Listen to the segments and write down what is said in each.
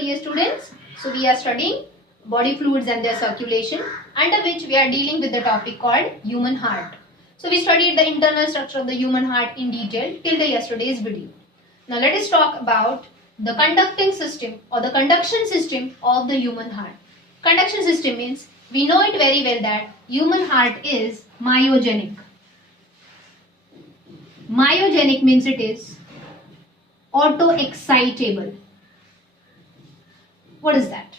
dear students. So we are studying body fluids and their circulation, under which we are dealing with the topic called human heart. So we studied the internal structure of the human heart in detail till the yesterday's video. Now let us talk about the conducting system or the conduction system of the human heart. Conduction system means we know it very well that human heart is myogenic. Myogenic means it is auto-excitable. What is that?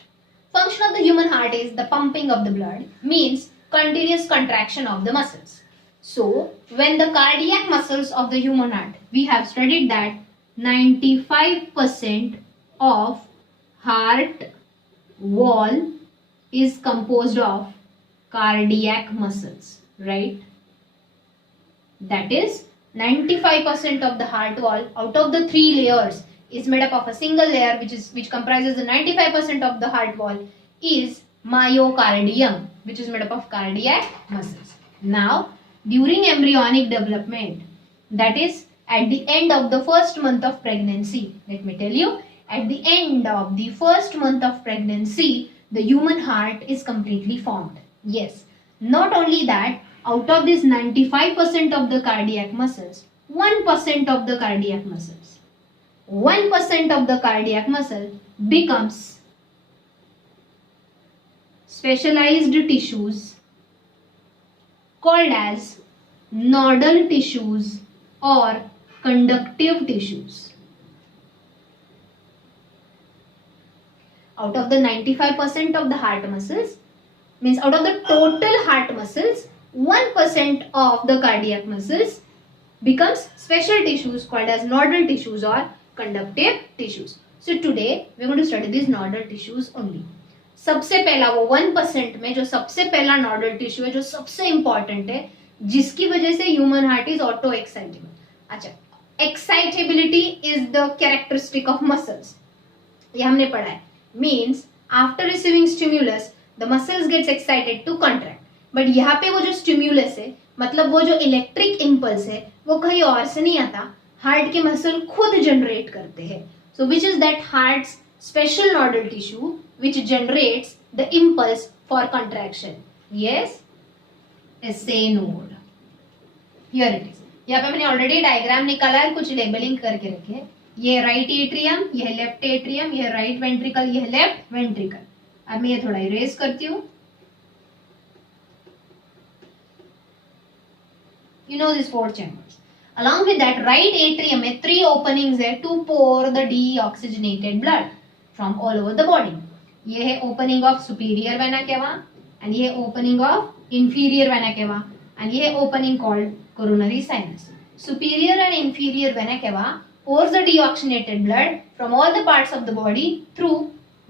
Function of the human heart is the pumping of the blood, means continuous contraction of the muscles. So, when the cardiac muscles of the human heart, we have studied that 95% of heart wall is composed of cardiac muscles, right? That is 95% of the heart wall out of the 3 layers is made up of a single layer which comprises the 95% of the heart wall is myocardium, which is made up of cardiac muscles. Now, during embryonic development, that is at the end of the first month of pregnancy, let me tell you, at the end of the first month of pregnancy, the human heart is completely formed. Yes, not only that, out of this 95% of the cardiac muscles, 1% of the cardiac muscle becomes specialized tissues called as nodal tissues or conductive tissues. Out of the 95% of the heart muscles, means out of the total heart muscles, 1% of the cardiac muscles becomes special tissues called as nodal tissues or conductive tissues. So today we are going to study these nodal tissues only. सबसे पहला वो 1% में जो सबसे पहला nodal tissue है जो सबसे इंपॉर्टेंट है जिसकी वजह से human heart is auto excitable. अच्छा, excitability is the characteristic of muscles, ये हमने पढ़ा है. Means after receiving stimulus the muscles gets excited to contract. But यहाँ पे वो जो स्टिम्युलस है, मतलब वो जो इलेक्ट्रिक इम्पल्स है, वो कहीं और से नहीं आता, हार्ट के मसल खुद जनरेट करते हैं. So which is that heart's special nodal tissue which generates the impulse for contraction? Yes, SA node. Here it is. यहाँ पे मैंने ऑलरेडी डायग्राम निकाला है, कुछ लेबलिंग करके रखे. ये राइट एट्रियम, यह लेफ्ट एट्रियम, यह राइट वेंट्रिकल, यह लेफ्ट वेंट्रिकल. अब मैं ये थोड़ा इरेज करती हूँ. You know these 4 chambers. Along with that, right atrium में 3 openings है to pour the deoxygenated blood from all over the body. ये है opening of superior vena cava and ये opening of inferior vena cava and ये opening called coronary sinus. Superior and inferior vena cava pours the deoxygenated blood from all the parts of the body through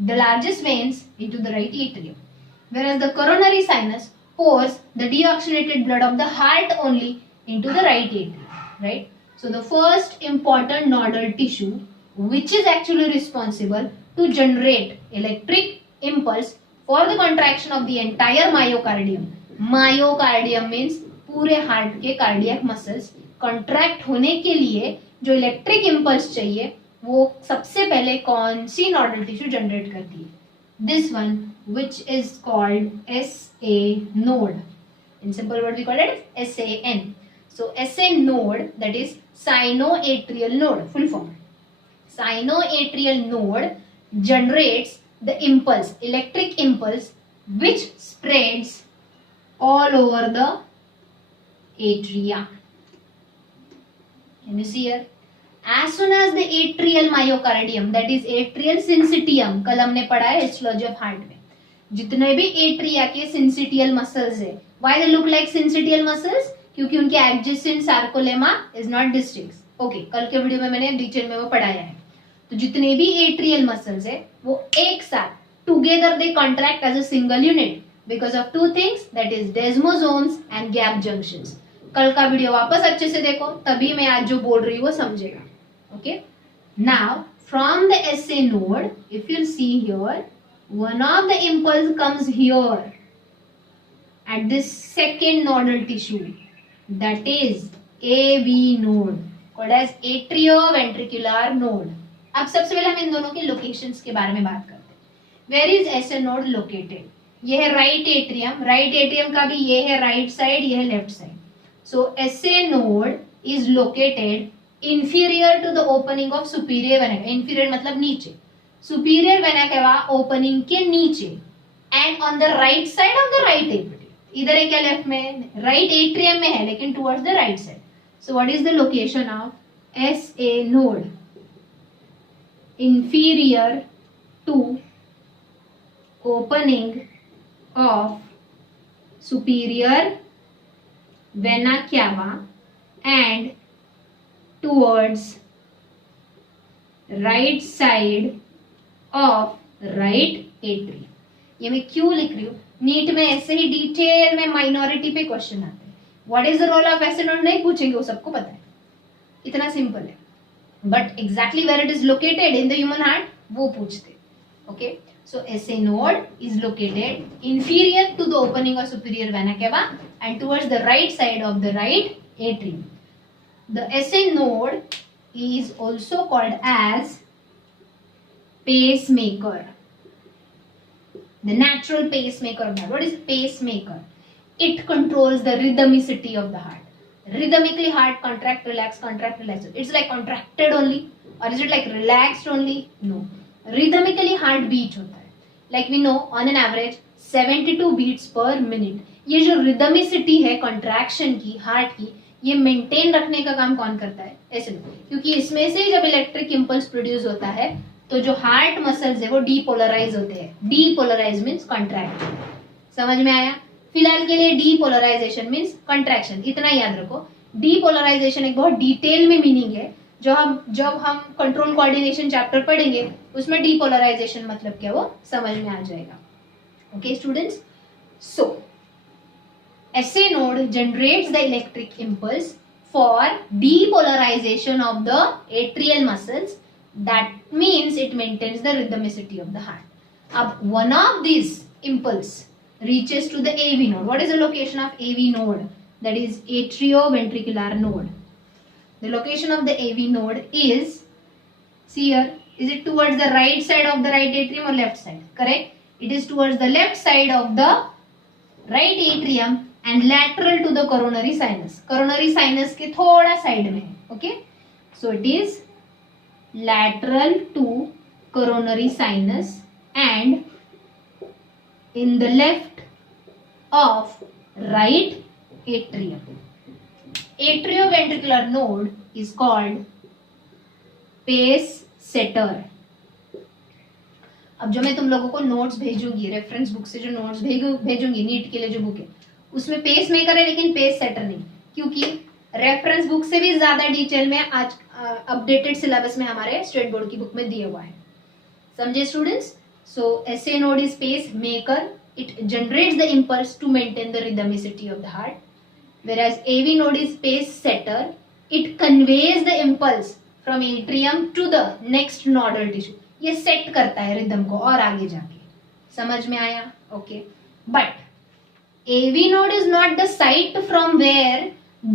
the largest veins into the right atrium, whereas the coronary sinus pours the deoxygenated blood of the heart only into the right atrium, right? So the first important nodal tissue which is actually responsible to generate electric impulse for the contraction of the entire myocardium. Myocardium means पूरे हार्ट के cardiac muscles contract होने के लिए जो electric impulse चाहिए वो सबसे पहले कौन सी नोडल टिश्यू जनरेट करती है? This one which is called SA node. In simple word we call it SAN. So SA node, that is sinoatrial node, full form. Sinoatrial node generates the impulse, electric impulse, which spreads all over the atria. Can you see here? As soon as the atrial myocardium, that is atrial syncytium, कल हमने पढ़ा है histology of heart में, जितने भी एट्रिया के syncytial muscles है, why they look like syncytial muscles? क्योंकि उनके adjacent sarcolemma is not distinct. Okay, कल के वीडियो में मैंने डिटेल में वो पढ़ाया है. तो जितने भी एट्रियल मसल्स है वो एक साथ together they contract as a single unit because of 2 things, that is desmosomes and gap junctions. कल का वीडियो वापस अच्छे से देखो, तभी मैं आज जो बोल रही हूँ वो समझेगा. Okay, now from the SA node, if you see here, one of the impulse comes here at this second nodal tissue, that is AV node, called as atrioventricular node. अब सबसे पहले हम इन दोनों के लोकेशंस के बारे में बात करते हैं. Where is SA node located? ये है राइट एट्रियम. राइट एट्रियम का भी ये है राइट साइड, ये है left side. So SA node is located inferior to the opening of superior vena cava. Inferior मतलब नीचे. Superior vena cava opening के नीचे and on the right side of the right atrium. इधर है क्या लेफ्ट में? राइट एट्रियम में है लेकिन towards the right side. So what is the location of SA node? Inferior to opening of superior vena cava and towards right side of right atrium. ये मैं क्यों लिख रही हूँ? नीट में ऐसे ही डिटेल में माइनॉरिटी पे क्वेश्चन आते हैं. What is the role of SA node नहीं पूछेंगे, वो सबको पता है, इतना सिंपल है. But exactly where it is located in the human heart वो पूछते. Okay, so SA node is located inferior to the opening of superior vena cava and towards the right side of the right atrium. The SA node is also called as pacemaker. The natural pacemaker of the heart. What is pacemaker? It controls the rhythmicity of the heart. Rhythmically heart contract, relax, contract, relax. It's like contracted only, or is it like relaxed only? No. Rhythmically heart beat होता है. Like we know on an average 72 beats per minute. ये जो rhythmicity है contraction की heart की, ये मेंटेन रखने का काम कौन करता है? ऐसे लोग. क्योंकि इसमें से जब इलेक्ट्रिक इंपल्स प्रोड्यूस होता है तो जो हार्ट मसल्स है वो डीपोलराइज होते हैं. Depolarise means contract. समझ में आया? फिलहाल के लिए डीपोलराइजेशन मींस कंट्रैक्शन, इतना याद रखो. डीपोलराइजेशन एक बहुत डिटेल में मीनिंग है. जब हम कंट्रोल कोऑर्डिनेशन चैप्टर पढ़ेंगे उसमें डीपोलराइजेशन मतलब क्या वो समझ में आ जाएगा. Okay students, so SA node generates the electric impulse for depolarization of the atrial muscles. That means it maintains the rhythmicity of the heart. अब one of these impulse reaches to the AV node. What is the location of AV node? That is atrioventricular node. The location of the AV node is, see here, is it towards the right side of the right atrium or left side? Correct. It is towards the left side of the right atrium and lateral to the coronary sinus. Coronary sinus के थोड़ा साइड में है. Okay, so it is lateral to coronary sinus and in the left of right atrium. Atrioventricular node is called pace setter. अब जो मैं तुम लोगों को नोट्स भेजूंगी, रेफरेंस बुक से जो नोट्स भेजूंगी नीट के लिए जो बुक है उसमें पेस मेकर है लेकिन पेस सेटर नहीं, क्योंकि रेफरेंस बुक से भी ज्यादा डिटेल में आज अपडेटेड सिलेबस में हमारे स्टेट बोर्ड की बुक में दिया हुआ है. समझे students? So SA node is pacemaker. It generates the impulse to maintain the rhythmicity of the heart, whereas AV node is pace setter. It conveys the impulse from atrium to the next nodal tissue. ये सेट करता है रिदम को और आगे जाके. समझ में आया? Okay. But AV node is not the site from where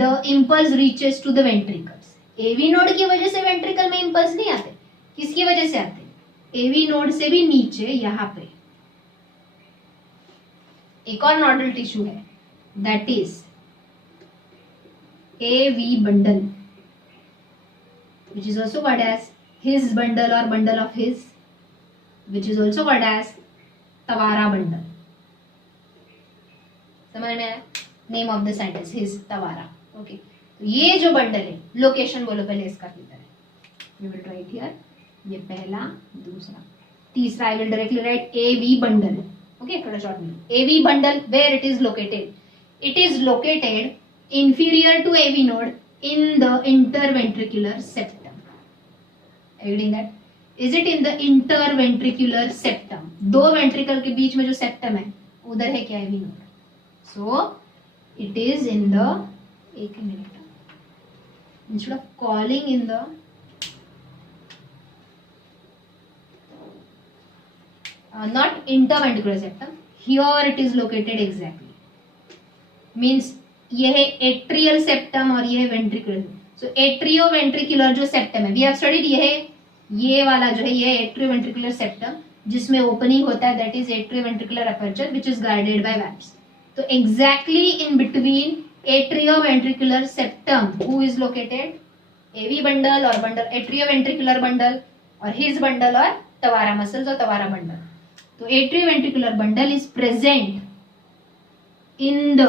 the impulse reaches to the ventricles. AV node की वजह से ventricle में impulse नहीं आते. किसकी वजह से आते? AV node से भी नीचे यहाँ पे एक और नोडल टिश्यू है, that is AV bundle, which is also called as His bundle or bundle of His, which is also called as Tawara bundle. समझ में आया? Name of the scientist His Tawara. Okay, तो ये जो बंडल है, लोकेशन बोलो पहले इसका किधर है. We will write here. ये पहला, दूसरा, तीसरा. I will directly write AV bundle. Okay, थोड़ा शॉर्ट में. AV bundle, where it is located? It is located inferior to AV node in the interventricular septum. Reading that. Is it in the interventricular septum? दो ventricle के बीच में जो septum है उधर है क्या AV node? So it is in the, एक minute, instead of calling in the not interventricular septum, here it is located exactly. Means ये है एट्रियल सेप्टम और ये है वेंट्रिकुलर. सो एट्रियोवेंट्रिकुलर जो सेप्टम है, वी हैव स्टडीड, ये है ये वाला जो है ये एट्रियोवेंट्रिकुलर सेप्टम जिसमें ओपनिंग होता है, that is atrioventricular aperture which is guided by valves. तो exactly in between atrioventricular septum who is located AV bundle और बंडल एट्रियोवेंट्रिकुलर बंडल और हिज बंडल और तवारा मसल्स और तवारा बंडल. तो atrioventricular bundle is present in the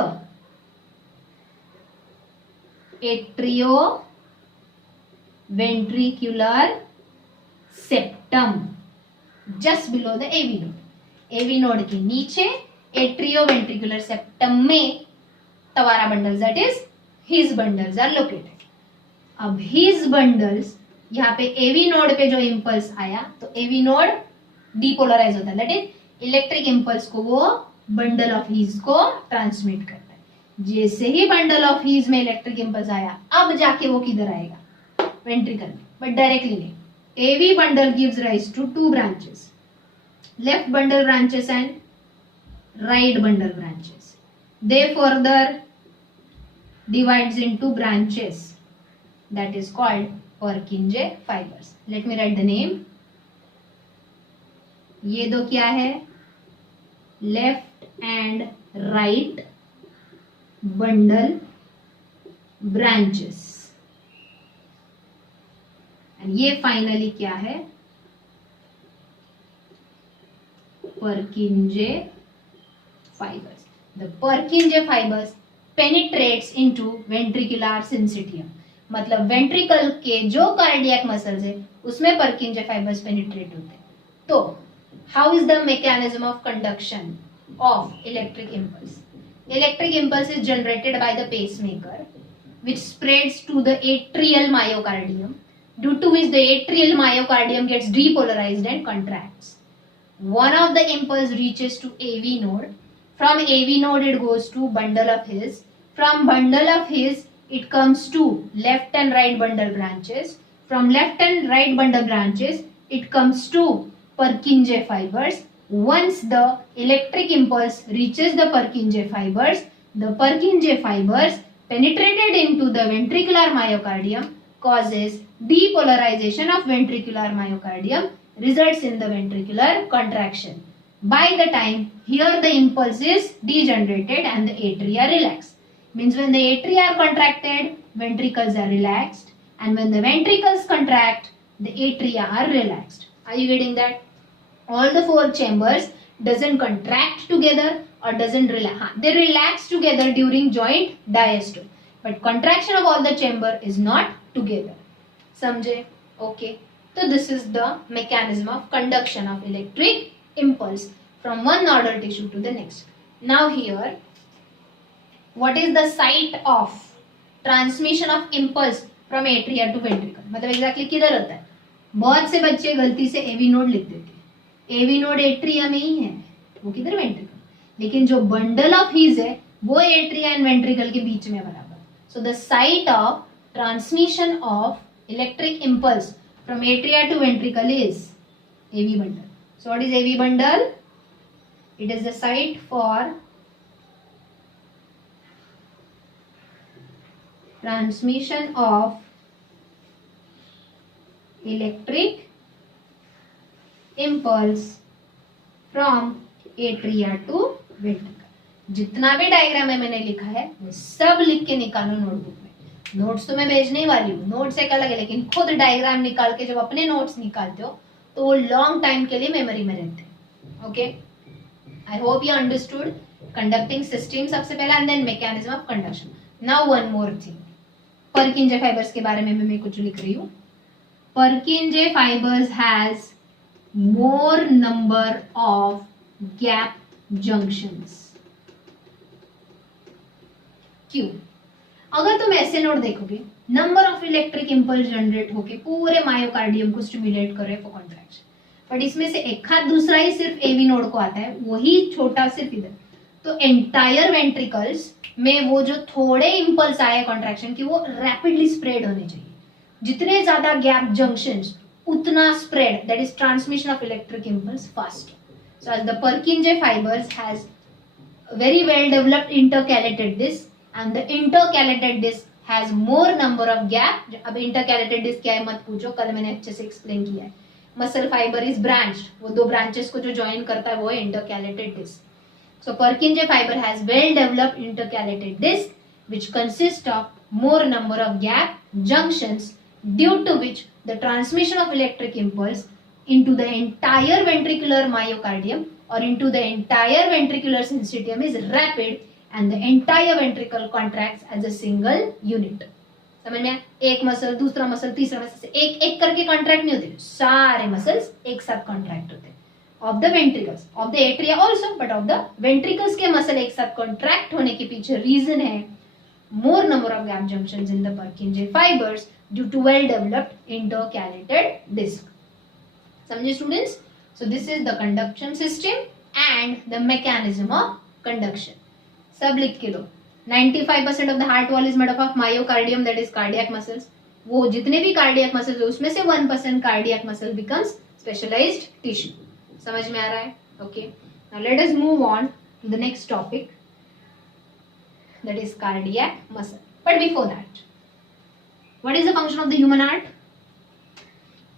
atrioventricular septum just below the AV node. AV node के नीचे atrioventricular septum में तवारा bundles that is his bundles are located. अब his bundles यहाँ पे AV node पे जो impulse आया तो AV node depolarize होता है, that is electric impulse को वो bundle of his को transmit करता है. जैसे ही बंडल ऑफ हीज में इलेक्ट्रिक इंपल्स आया अब जाके वो किधर आएगा वेंट्रिकल में, बट डायरेक्टली नहीं. AV bundle gives rise to two branches, left bundle branches and right bundle branches. They further divides into branches that is called Purkinje fibers. Let me write the name. ये दो क्या है, left and right bundle branches, and ये फाइनली क्या है, Purkinje fibers. The Purkinje fibers penetrates into ventricular syncytium. मतलब वेंट्रिकल के जो कार्डियक मसल्स है उसमें Purkinje fibers penetrate होते हैं. तो how is the mechanism of conduction of electric impulse? Electric impulse is generated by the pacemaker, which spreads to the atrial myocardium, due to which the atrial myocardium gets depolarized and contracts. One of the impulse reaches to AV node. From AV node it goes to bundle of His. From bundle of His it comes to left and right bundle branches. From left and right bundle branches it comes to Purkinje fibers. Once the electric impulse reaches the Purkinje fibers penetrated into the ventricular myocardium causes depolarization of ventricular myocardium, results in the ventricular contraction. By the time here the impulse is degenerated and the atria relax. Means when the atria are contracted, ventricles are relaxed, and when the ventricles contract, the atria are relaxed. Are you getting that? All the four chambers doesn't contract together or doesn't relax. They relax together during joint diastole, but contraction of all the chamber is not together. समझे? Okay. So this is the mechanism of conduction of electric impulse from one nodal tissue to the next. Now here, what is the site of transmission of impulse from atria to ventricle? मतलब exactly किधर होता है? बहुत से बच्चे गलती से AV node लिख देते हैं. एवी नोड एट्रिया में ही है, वो किधर वेंट्रिकल, लेकिन जो बंडल ऑफ हीज है वो एट्रिया एंड वेंट्रिकल के बीच में बराबर. So the site of transmission of electric impulse from atria to ventricle is AV bundle. So what is AV bundle? It is the site for transmission of electric impulse from atria to ventricle. जितना भी डायग्राम है मैंने लिखा है वो सब लिख के निकालो नोटबुक में. नोट्स तो मैं भेजने वाली हूँ, नोट्स एक अलग है, लेकिन खुद डायग्राम निकाल के जब अपने नोट्स निकालते हो तो वो लॉन्ग टाइम के लिए मेमोरी में रहते हैं. Okay, I hope you understood conducting system सबसे पहला, and then mechanism of conduction. Now one more thing, Purkinje fibres के बारे में मैं कुछ लिख रही हूँ. Purkinje fibers has more number of gap junctions. क्यों? अगर तुम ऐसे नोट देखोगे, number of electric impulse generate होके पूरे मायोकार्डियम को स्टिमुलेट करे फॉर कॉन्ट्रैक्शन, बट इसमें से एक हाथ दूसरा ही सिर्फ एवी नोड को आता है, वही छोटा सिर्फ इधर. तो एंटायर वेंट्रिकल्स में वो जो थोड़े इंपल्स आए कॉन्ट्रैक्शन की वो रैपिडली स्प्रेड होने चाहिए. जितने ज्यादा gap junctions utna spread, that is transmission of electric impulse faster. So as the Purkinje fibers has very well developed intercalated disc, and the intercalated disc has more number of gap. अब intercalated disc क्या है मत पूछो, कल मैंने अच्छे से एक्सप्लेन किया है. मसल फाइबर इज ब्रांच्ड, वो दो ब्रांचेस को जो ज्वाइन करता है वो है intercalated disc. So Purkinje fiber has well developed intercalated disc which consist of more number of gap junctions due to which the transmission of electric impulse into the entire ventricular myocardium or into the entire ventricular syncytium is rapid and the entire ventricle contracts as a single unit. समझ में? एक मसल दूसरा मसल तीसरा मसल एक एक करके कॉन्ट्रैक्ट नहीं होते, सारे मसल्स एक साथ कॉन्ट्रैक्ट होते हैं. Of the ventricles, of the atria also, but of the ventricles के मसल एक साथ कॉन्ट्रैक्ट होने के पीछे रीजन है more number of gap junctions in the Purkinje fibers due to well developed intercalated disc. समझे students? So this is the conduction system and the mechanism of conduction. सब लिख के लो. 95% of the heart wall is made up of myocardium, that is cardiac muscles. वो जितने भी cardiac muscles है उसमें से 1% cardiac muscle becomes specialised tissue. समझ में आ रहा है? Okay, now let us move on to the next topic, that is cardiac muscle. But before that, what is the function of the human heart?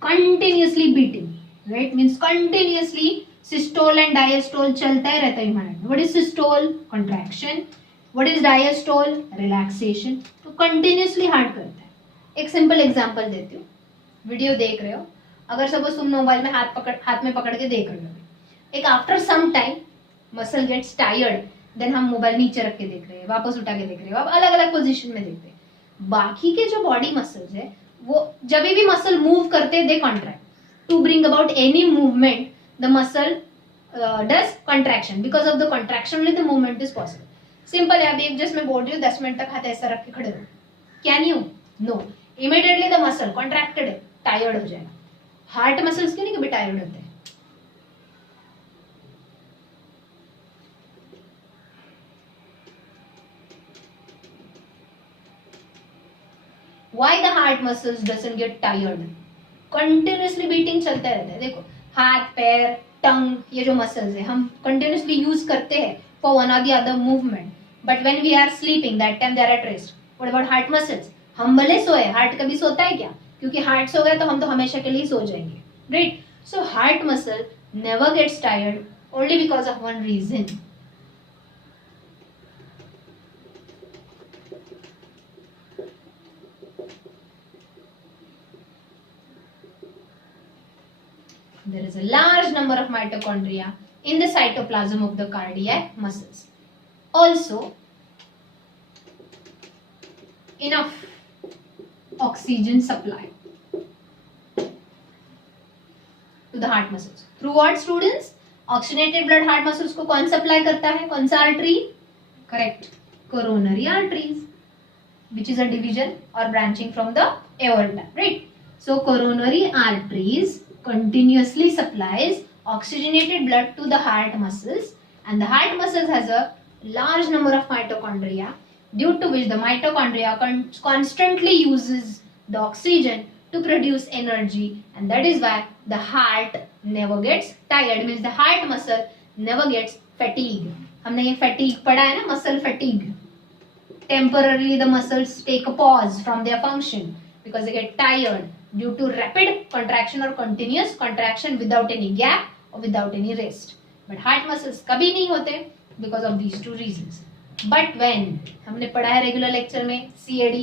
Continuously beating, right? Means continuously systole and diastole चलता ही रहता है human heart में. What is systole? Contraction. What is diastole? Relaxation. तो continuously heart करता है. एक simple example देती हूँ. वीडियो देख रहे हो, अगर सपोज तुम मोबाइल में हाथ में पकड़ के देख रहे हो, एक after some time muscle gets tired, then हम मोबाइल नीचे रख के देख रहे हैं, वापस उठा के देख रहे हो, अब अलग अलग पोजीशन में देखते हैं. बाकी के जो बॉडी मसल्स है वो जब भी मसल मूव करते हैं they contract. To bring about any movement the muscle does contraction. Because of the contraction only the movement is possible. Simple है. अभी एक जस्ट मैं बोल रही हूँ 10 मिनट तक हाथ ऐसा रख के खड़े रहो, can you? No. Immediately the muscle contracted है, टायर्ड हो जाएगा. हार्ट मसल्स क्यों नहीं कभी टायर्ड होते हैं? Why the heart muscles doesn't get tired? Continuously beating चलता रहता है. देखो हाथ पैर टंग ये जो मसल्स है हम कंटिन्यूसली यूज करते हैं फॉर वन और the other movement, but when we are sleeping that time they are at rest. What about heart muscles? हम भले सोए, हार्ट कभी सोता है क्या? क्योंकि हार्ट सो गया तो हम तो हमेशा के लिए सो जाएंगे, right? So heart muscle never gets tired only because of one reason. There is a large number of mitochondria in the cytoplasm of the cardiac muscles. Also, enough oxygen supply to the heart muscles. Through what, students? Oxygenated blood heart muscles को कौन सप्लाई करता है? कौन सा artery? Correct, coronary arteries, which is a division or branching from the aorta, right? So coronary arteries continuously supplies oxygenated blood to the heart muscles, and the heart muscles has a large number of mitochondria, due to which the mitochondria constantly uses the oxygen to produce energy, and that is why the heart never gets tired. Means the heart muscle never gets fatigue. हमने ये fatigue पढ़ा है ना, muscle fatigue. Temporarily the muscles take a pause from their function because they get tired due to rapid contraction or continuous contraction without any gap or without any rest. But heart muscles कभी नहीं होते because of these two reasons. But when हमने पढ़ा है regular lecture में CAD,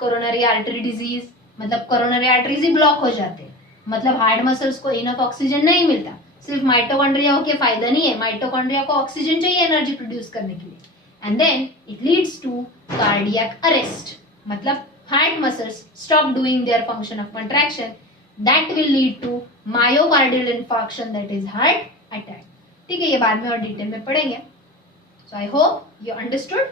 coronary artery disease, मतलब coronary arteries ही ब्लॉक हो जाते हैं, मतलब हार्ट मसल्स को इनफ ऑक्सीजन नहीं मिलता. सिर्फ माइटोकॉन्ड्रिया के फायदा नहीं है, माइटोकॉन्ड्रिया को ऑक्सीजन चाहिए एनर्जी प्रोड्यूस करने के लिए, and then it leads to cardiac arrest. मतलब heart muscles stop doing their function of contraction, that will lead to myocardial infarction, that is heart attack. ठीक है, ये बाद में और डिटेल में पढ़ेंगे. So I hope you understood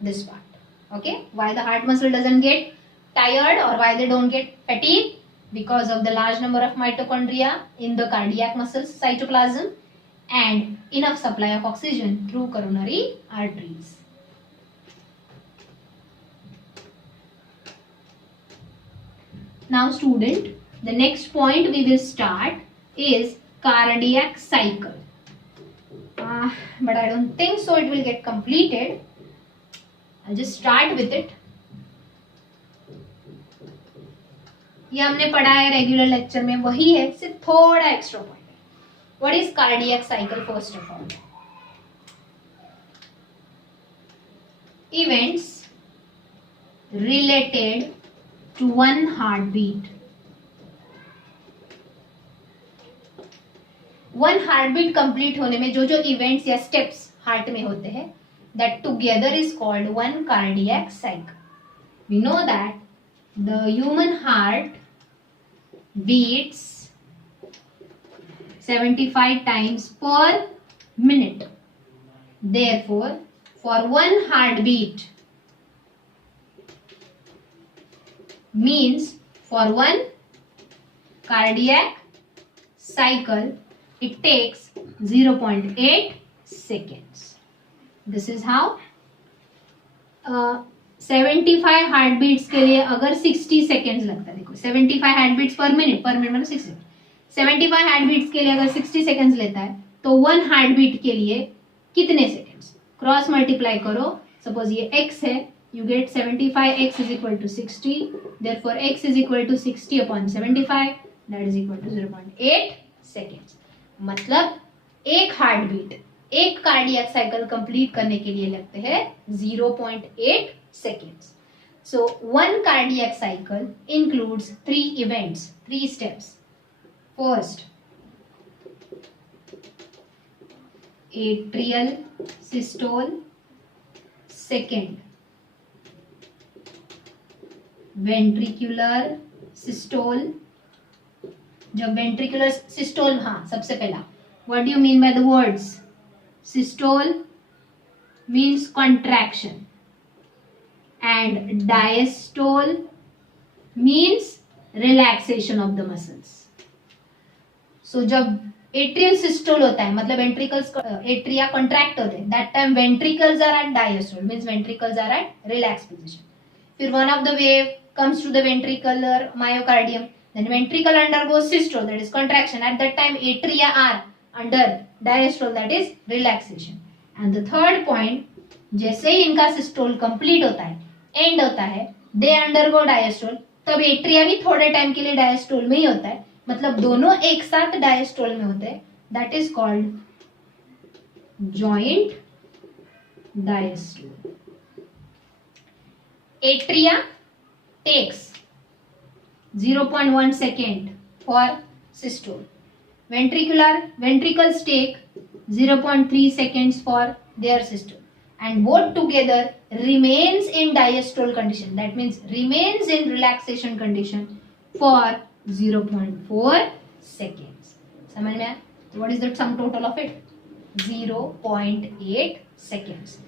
this part. Okay, why the heart muscle doesn't get tired or why they don't get fatigue? Because of the large number of mitochondria in the cardiac muscles cytoplasm and enough supply of oxygen through coronary arteries. Now student, the next point we will start is cardiac cycle. But I don't think so it will get completed. I'll just start with it. ये हमने पढ़ा है regular lecture में, वही है, सिर्फ थोड़ा extra point है. What is cardiac cycle? First of all, events related to one heartbeat. One heartbeat complete होने में जो जो इवेंट्स या स्टेप्स हार्ट में होते हैं, that together is called one cardiac cycle. We know that the human heart beats 75 times per minute. Therefore, for one heartbeat means for one cardiac cycle it takes 0.8 seconds. This is how 75 हार्टबीट्स के लिए अगर 60 सेकेंड्स लगता है, देखो 75 हार्टबीट्स पर मिनट मतलब 60, 75 हार्टबीट्स के लिए अगर 60 सेकेंड्स लेता है तो वन हार्टबीट के लिए कितने सेकेंड्स? क्रॉस मल्टीप्लाई करो. सपोज ये x है, you get 75x is equal to 60. Therefore, x is equal to 60 upon 75. That is equal to 0.8 seconds. मतलब एक हार्टबीट, एक कार्डियक साइकिल कंप्लीट करने के लिए लगते हैं 0.8 seconds. So, one cardiac cycle includes 3 events, 3 steps. First, atrial systole. Second, ventricular systole. जब ventricular systole, हाँ सबसे पहला, what do you mean by the words? Systole means contraction and diastole means relaxation of the muscles. So जब atrial systole होता है मतलब ventricles atria contract होते हैं, that time ventricles are at diastole means ventricles are at relax position. फिर one of the wave comes to the ventricular myocardium, then ventricle undergoes systole, that is contraction. At that time atria are under diastole, that is relaxation. And the third point, जैसे ही इनका systole complete होता है, एंड होता है, they undergo diastole, तब एट्रिया भी थोड़े टाइम के लिए डायस्टोल में ही होता है, मतलब दोनों एक साथ डायस्टोल में होते हैं. That is called joint diastole. Atria takes 0.1 second for systole. Ventricles take 0.3 seconds for their systole, and both together remains in diastole condition. That means remains in relaxation condition for 0.4 seconds. समझ में आया? What is the sum total of it? 0.8 seconds.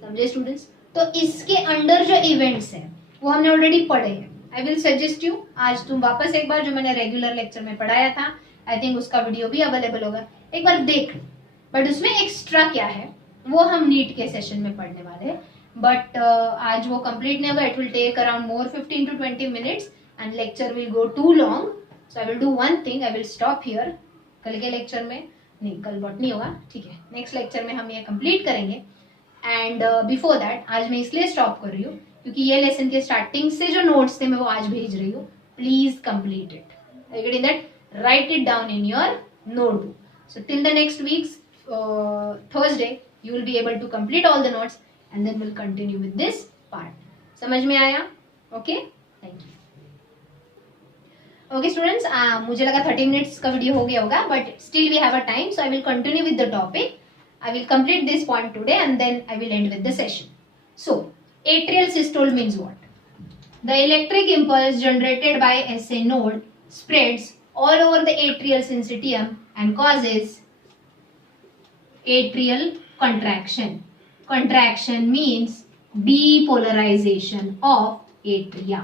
समझे स्टूडेंट्स? तो इसके अंडर जो इवेंट्स हैं वो हमने ऑलरेडी पढ़े हैं. आई विल सजेस्ट यू, आज तुम वापस एक बार जो मैंने रेगुलर लेक्चर में पढ़ाया था, आई थिंक उसका वीडियो भी अवेलेबल होगा, एक बार देख लो. बट उसमें एक्स्ट्रा क्या है वो हम नीट के सेशन में पढ़ने वाले हैं. बट आज वो कंप्लीट नहीं होगा. It will take around more 15 to 20 minutes and lecture will go too long. So I will do one thing, I will stop here. कल के लेक्चर में नहीं, कल बॉटनी होगा, ठीक है, नेक्स्ट लेक्चर में हम ये कंप्लीट करेंगे. एंड बिफोर दैट आज मैं इसलिए स्टॉप कर रही हूँ क्योंकि ये लेसन के स्टार्टिंग से जो नोट्स थे मैं वो आज भेज रही हूँ. Please complete it. Getting that, write it down in your notebook. So till the next week's Thursday, you will be able to complete all the notes and then we'll continue with this part. समझ में आया? Okay? Thank you. Okay students, मुझे लगा 30 minutes का वीडियो हो गया होगा, but still we have a time, so I will continue with the topic. I will complete this point today and then I will end with the session. So, atrial systole means what? The electric impulse generated by SA node spreads all over the atrial syncytium and causes atrial contraction. Contraction means depolarization of atria.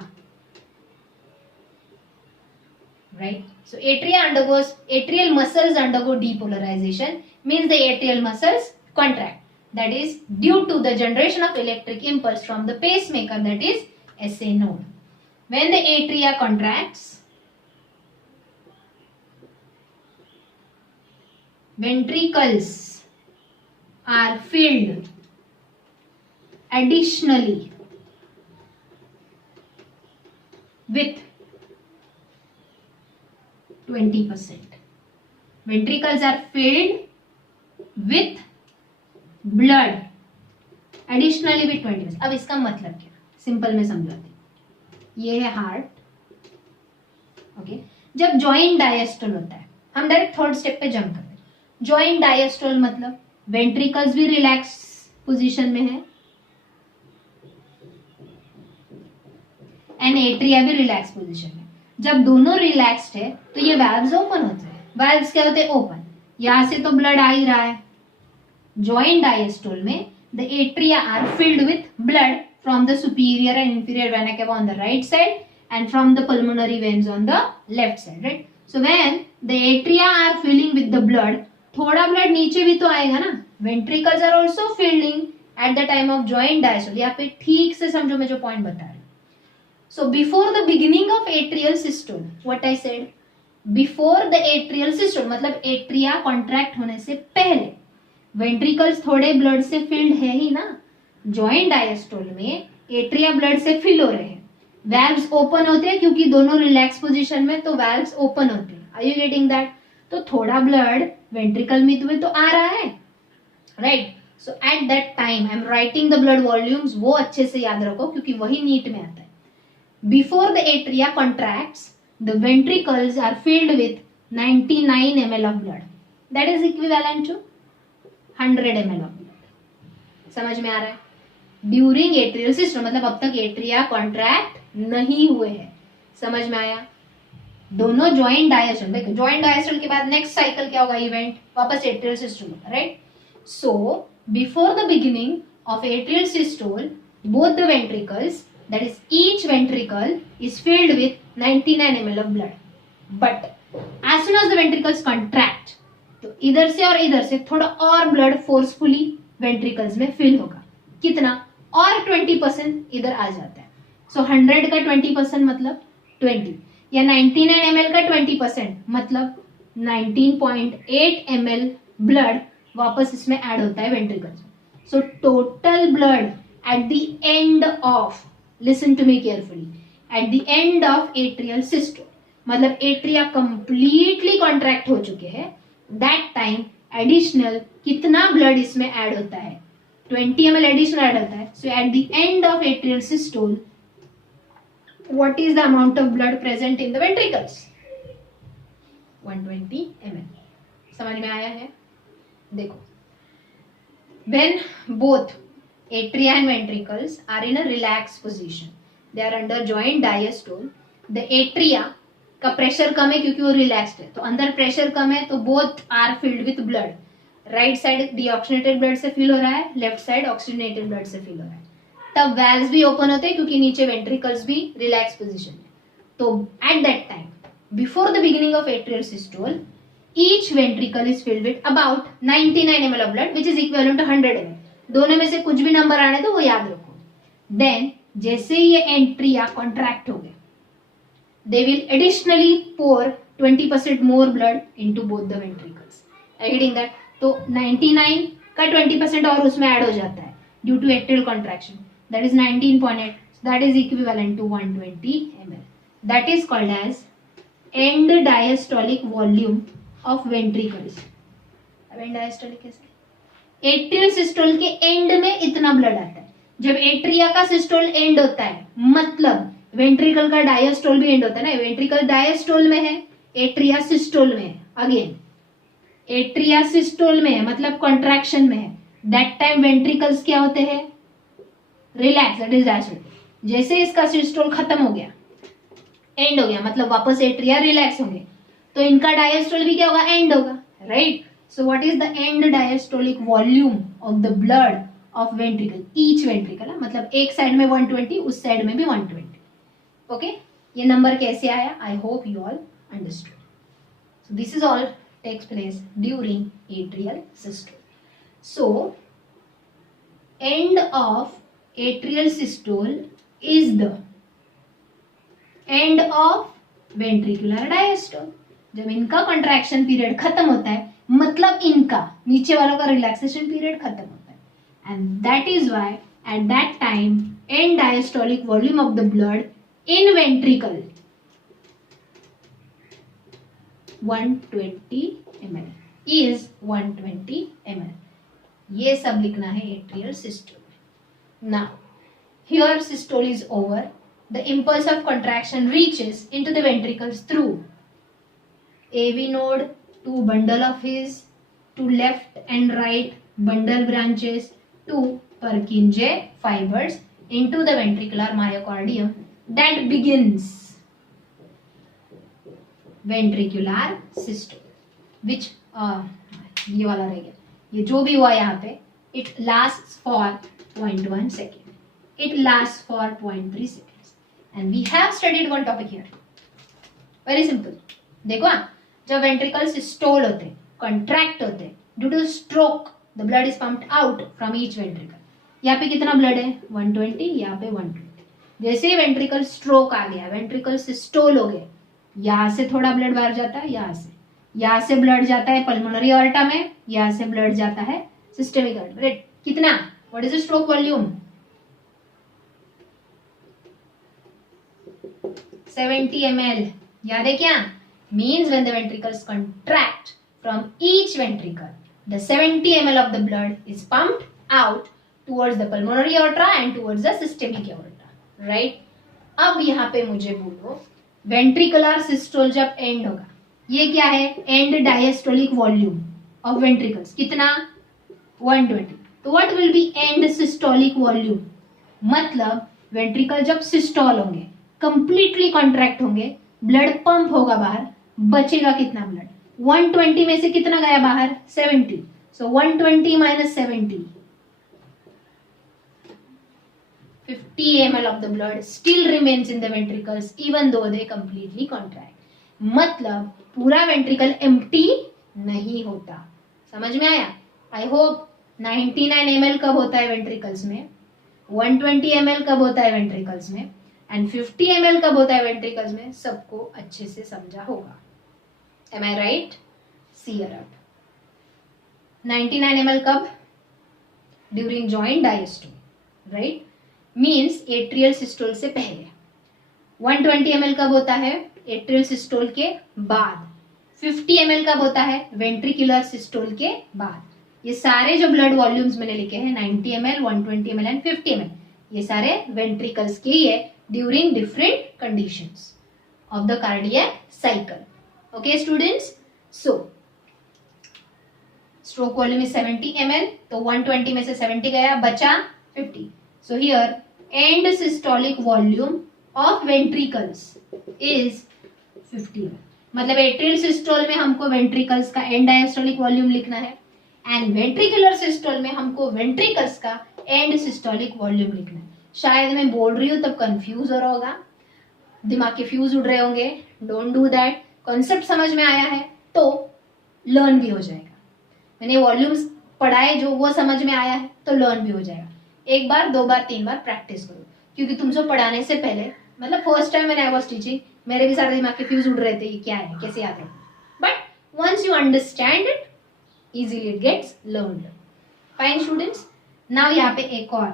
Right? So atrial muscles undergo depolarization, means the atrial muscles contract. That is due to the generation of electric impulse from the pacemaker, that is SA node. When the atria contracts, ventricles are filled additionally with 20%. Ventricles are filled with blood additionally with 20%. अब इसका मतलब क्या, सिंपल में समझाती हूँ. ये है heart. Okay, जब जॉइंट डायस्टोल होता है, हम डायरेक्ट थर्ड स्टेप पे जंप करते हैं. जॉइंट डायस्टोल मतलब वेंट्रिकल्स भी रिलैक्स पोजीशन में है एंड एट्रिया भी रिलैक्स पोजीशन में. जब दोनों रिलैक्स्ड है तो ये वाल्व्स ओपन होते हैं. वाल्व्स क्या होते हैं? ओपन. यहां से तो ब्लड आ ही रहा है. जॉइंट डायस्टोल में the atria are filled with blood from the superior and inferior vena cava on the right side and from the pulmonary veins on the left side, right? So when the atria are filling with the blood, थोड़ा ब्लड नीचे भी तो आएगा ना. ventricles are also filling at the time of joint diastole. यहाँ पे ठीक से समझो मैं जो पॉइंट बता रही हूँ. So before the beginning of atrial systole, what I said, before the atrial systole मतलब एट्रिया कॉन्ट्रैक्ट होने से पहले वेंट्रिकल्स थोड़े ब्लड से फिल्ड है ही ना. जॉइंट डायस्टोल में एट्रिया ब्लड से फिल हो रहे हैं. वैल्व्स ओपन होते हैं क्योंकि दोनों रिलैक्स पोजीशन में, तो वैल्व्स ओपन होते हैं. Are you getting that? तो थोड़ा ब्लड वेंट्रिकल में तो आ रहा है, राइट? So at that time I am writing the blood volumes. वो अच्छे से याद रखो क्योंकि वही नीट में आता है. Before the atria contracts the ventricles are filled with 99 ml of blood. That is equivalent to 100 ml of blood. समझ में आ रहा है? ड्यूरिंग एट्रियल सिस्टम मतलब अब तक एट्रिया कॉन्ट्रैक्ट नहीं हुए हैं. समझ में आया? दोनों जॉइंट डायस्टोल. देखो जॉइंट डायस्टोल के बाद नेक्स्ट साइकिल क्या होगा? इवेंट वापस एट्रियल सिस्टोल होगा, right? So before the beginning of atrial systole both the ventricles, that is each ventricle is filled with 99 ml of blood. But as soon as the ventricles contract, तो इधर से और इधर से थोड़ा और ब्लड फोर्सफुली वेंट्रिकल्स में फिल होगा. कितना? और 20% इधर आ जाता है. सो 100 का 20% मतलब 20, या 99 ml का 20% मतलब 19.8 ml ब्लड वापस इसमें ऐड होता है वेंट्रिकल्स में. So total blood eight the end of, listen to me carefully, at the end of atrial systole मतलब एट्रिया कंप्लीटली कॉन्ट्रैक्ट हो चुके हैं. दैट टाइम एडिशनल कितना ब्लड इसमें ऐड होता है? 20 ml एडिशनल ऐड होता है. So at the end of atrial systole what is the amount of blood present in the ventricles? 120 ml. समझ में आया है? देखो, when both atria and ventricles are in a relaxed position, they are under joint diastole. The atria का प्रेशर कम है क्योंकि वो रिलैक्स्ड है, तो अंदर प्रेशर कम है, तो both are filled with blood. Right side deoxygenated blood से फिल हो रहा है, लेफ्ट साइड ऑक्सीजनेटेड ब्लड से फिल हो रहा है. तब वैल्व्स भी ओपन होते हैं क्योंकि नीचे वेंट्रिकल्स भी रिलैक्स पोजीशन है. तो at that time before the beginning of atrial systole each ventricle is filled with about 99 ml of blood which is equivalent to 100 ml. दोनों में से कुछ भी नंबर आने तो वो याद रखो. देन जैसे ये एंट्रिया कॉन्ट्रैक्ट हो गए, they will additionally pour 20% more blood into both the ventricles. Getting that? तो 99 का 20% और उसमें ऐड हो जाता है due to atrial contraction. That is 19.8. That is equivalent to 120 ml. That is called as end diastolic volume of ventricles. अब end diastolic कैसे? Atrial systole के एंड में इतना ब्लड आता है. जब एट्रिया का सिस्टोल एंड होता है मतलब वेंट्रिकल का डायस्टोल भी एंड होता है ना. वेंट्रिकल डायस्टोल में है, एट्रिया सिस्टोल में है. अगेन एट्रिया सिस्टोल में है मतलब कॉन्ट्रैक्शन में है. दैट टाइम वेंट्रिकल्स क्या होते हैं? रिलैक्स. That is diastole. जैसे इसका सिस्टोल खत्म हो गया, एंड हो गया मतलब वापस एट्रिया रिलैक्स होंगे, तो इनका डायस्टोल भी क्या होगा? एंड होगा, right? So what is the end diastolic volume of the blood of ventricle? Each ventricle मतलब एक साइड में 120, उस साइड में भी 120. ओके, ये नंबर कैसे आया? I hope you all understood. So this is all takes place during atrial systole. So end of atrial systole is the end of ventricular diastole. जब इनका कॉन्ट्रैक्शन पीरियड खत्म होता है मतलब इनका नीचे वालों का रिलैक्सेशन पीरियड खत्म होता है. And that is why eight that time and diastolic volume of the blood in ventricle 120 ml, is 120 ml. ये सब लिखना है atrial systole. Now here systole is over, the impulse of contraction reaches into the ventricles through AV node to bundle of His, to left and right bundle branches, to Purkinje fibers into the ventricular myocardium that begins ventricular systole, which ये वाला रह गया, ये जो भी हुआ यहाँ पे, it lasts for 0.1 second, it lasts for 0.3 seconds, and we have studied one topic here, very simple। देखो जब वेंट्रिकल्स सिस्टोल होते हैं, कॉन्ट्रैक्ट होते हैं, due two stroke the blood is pumped out from each ventricle. यहाँ पे कितना ब्लड है 120, यहाँ पे 120। जैसे ही वेंट्रिकल स्ट्रोक आ गया, वेंट्रिकल सिस्टोल हो गए, यहाँ से थोड़ा ब्लड बाहर जाता है, यहाँ से ब्लड जाता है पल्मोनरी ऑर्टा में, यहाँ से ब्लड जाता है सिस्टेमिक ऑर्टा में। कितना, what is the stroke volume 70 ml। याद है क्या, means when the ventricles contract from each ventricle, the 70 ml of the blood is pumped out towards the pulmonary aorta and towards the systemic aorta, right? अब यहाँ पे मुझे बोलो ventricular systole जब end होगा, ये क्या है, end diastolic volume of ventricles कितना 120। तो what will be end systolic volume, मतलब ventricle जब systole होंगे, completely contract होंगे, ब्लड पंप होगा बाहर, बचेगा कितना ब्लड, 120 में से कितना गया बाहर 70। सो 120 माइनस 70, 50 ml of the blood still remains in the ventricles even though they completely contract। मतलब पूरा वेंट्रिकल एम्प्टी नहीं होता। समझ में आया? आई होप 99 ml कब होता है वेंट्रिकल्स में, 120 ml कब होता है वेंट्रिकल्स में, एंड 50 ml कब होता है वेंट्रिकल्स में, सबको अच्छे से समझा होगा। Am I right? See here up. 99 ml कब, during joint diastole, right, means atrial systole से पहले। 120 ml कब होता है, एट्रियल सिस्टोल के बाद। 50 ml कब होता है, वेंट्रिकुलर सिस्टोल के बाद। ये सारे जो ब्लड वॉल्यूम्स मैंने लिखे हैं 90 ml, 120 ml एंड 50 ml, ये सारे वेंट्रिकल्स के ही है during different conditions of the cardiac cycle. Okay students, so stroke volume is 70 ml, तो 120 में से 70 गया, बचा 50। So here and systolic volume of ventricles is 50। मतलब एट्रियल सिस्टोल में हमको वेंट्रिकल्स का एंड डायस्टोलिक वॉल्यूम लिखना है, एंड वेंट्रिकुलर सिस्टोल में हमको वेंट्रिकल्स का एंड सिस्टोलिक वॉल्यूम लिखना है। शायद मैं बोल रही हूँ तब कंफ्यूज हो रहा होगा, दिमाग के फ्यूज उड़ रहे होंगे, डोंट डू दैट। कॉन्सेप्ट समझ में आया है तो लर्न भी हो जाएगा। मैंने वॉल्यूम्स पढ़ाए जो, वो समझ में आया है तो लर्न भी हो जाएगा। एक बार, दो बार, तीन बार प्रैक्टिस करो, क्योंकि तुमसे पढ़ाने से पहले, मतलब फर्स्ट टाइम मैंने आई वाज टीचिंग, मेरे भी सारे दिमाग के फ्यूज उड़ रहे थे, ये क्या है, कैसे याद है, but once you understand it easily it gets learned. Fine students, now यहाँ पे एक और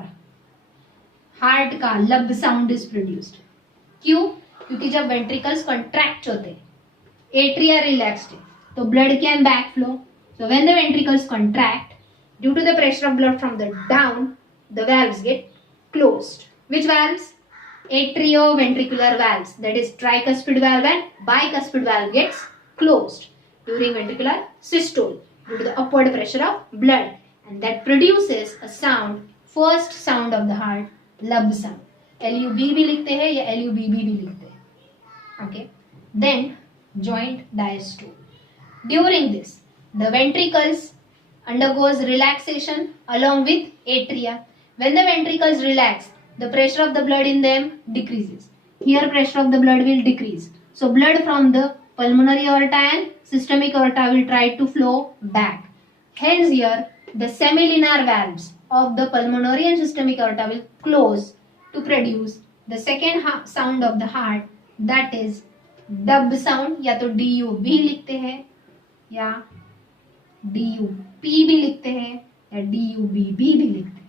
हार्ट का लब साउंड इज प्रोड्यूस्ड। क्यों? क्योंकि जब वेंट्रिकल्स कॉन्ट्रैक्ट होते, एट्रिया रिलैक्स्ड है, तो blood can back flow. So when the ventricles contract, due to the pressure of blood from the down, the valves get closed. Which valves? Atrioventricular valves, that is tricuspid valve and bicuspid valve gets closed during ventricular systole due to the upward pressure of blood, and that produces a sound, first sound of the heart, lub sound. LUB भी लिखते हैं या LUBB भी लिखते हैं। Okay. Then joint diastole. During this, the ventricles undergoes relaxation along with atria. When the ventricles relax, the pressure of the blood in them decreases. Here pressure of the blood will decrease. So blood from the pulmonary aorta and systemic aorta will try to flow back. Hence here the semilinear valves of the pulmonary and systemic aorta will close to produce the second sound of the heart, that is dub sound, या तो DUB लिखते हैं या DUP भी लिखते हैं या DUBB भी लिखते हैं।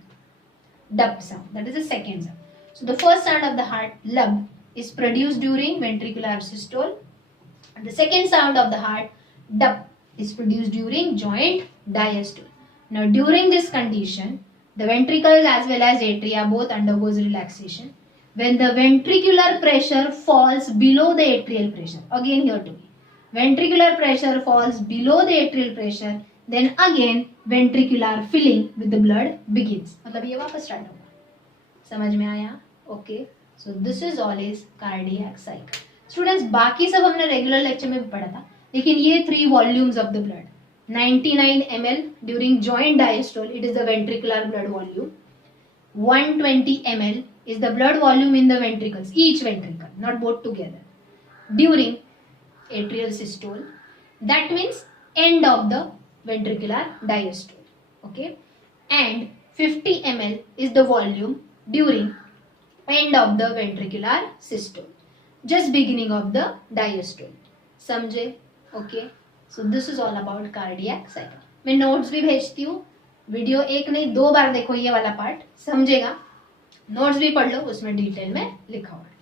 Dub sound, that is the second sound. So the first sound of the heart, lub, is produced during ventricular systole, The second sound of the heart, dup, is produced during joint diastole. Now during this condition, the ventricles as well as atria both undergoes relaxation. When the ventricular pressure falls below the atrial pressure, again here to be, ventricular pressure falls below the atrial pressure, then again ventricular filling with the blood begins. मतलब ये वापस स्टार्ट होगा. समझ में आया? ओके. सो this is all is cardiac cycle. Students बाकी सब हमने रेगुलर लेक्चर में भी पढ़ा था, लेकिन ये 3 volumes of the blood, 99 ml during joint diastole, it is the ventricular blood volume. 120 ml is the blood volume in the ventricles, each ventricle, not both together, during atrial systole. That means end of the ventricular diastole. Okay, and 50 ml is the volume during end of the ventricular systole, just beginning of the diastole. समझे? ओके. सो this is all about cardiac cycle. मैं नोट्स भी भेजती हूँ, वीडियो एक नहीं 2 बार देखो ये वाला पार्ट, समझेगा. नोट्स भी पढ़ लो, उसमें डिटेल में लिखा हुआ है.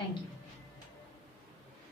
Thank you.